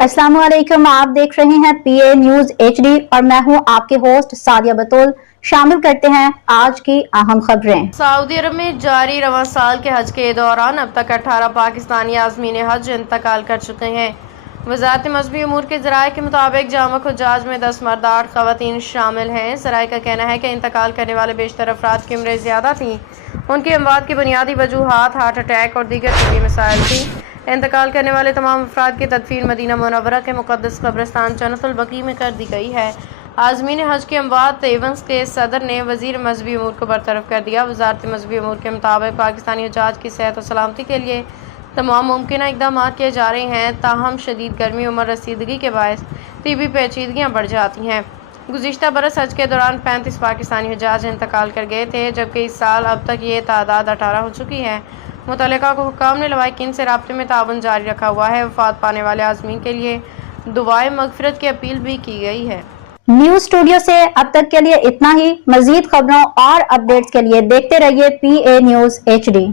अस्सलाम वालेकुम, आप देख रहे हैं पीए न्यूज एचडी और मैं हूं आपके होस्ट सादिया बतूल। शामिल करते हैं आज की अहम खबरें। सऊदी अरब में जारी रवां साल के हज के दौरान अब तक 18 पाकिस्तानी आज़मीन हज इंतकाल कर चुके हैं। वज़ारत मज़हबी उमूर के ज़राए के मुताबिक जामा खुजाज में 10 मर्द 8 ख़वातीन शामिल हैं। ज़राए का कहना है कि इंतकाल करने वाले बेशतर अफराद की उम्रें ज़्यादा थीं। उनकी अमवात की बुनियादी वजूहात हार्ट अटैक और दीगर तबी मसाइल थी। इंतकाल करने वाले तमाम अफराद की तदफीन मदीना मुनव्वरा के मुक़द्दस क़ब्रिस्तान जन्नतुल बकी में कर दी गई है। आज़मीन हज की अमवात एवंस के सदर ने वज़ीर मज़हबी उमूर को बरतरफ कर दिया। वज़ारत मज़हबी उमूर के मुताबिक पाकिस्तानी हज्जाज की सेहत और सलामती के लिए तमाम मुमकिन इक़दाम किए जा रहे हैं, ताहम शदीद गर्मी उम्र रसीदगी के बायस तिबी पेचीदगियाँ बढ़ जाती हैं। गुज़िश्ता बरस हज के दौरान 35 पाकिस्तानी हज्जाज इंतकाल कर गए थे, जबकि इस साल अब तक ये तादाद 18 हो चुकी है। मुतल्लिका को हुक्काम ने लवाहिकीन से राब्ते में ताउन जारी रखा हुआ है। वफ़ात पाने वाले आज़मीन के लिए दुआए मग़फ़िरत की अपील भी की गई है। न्यूज स्टूडियो से अब तक के लिए इतना ही। मज़ीद खबरों और अपडेट्स के लिए देखते रहिए पीए न्यूज एचडी।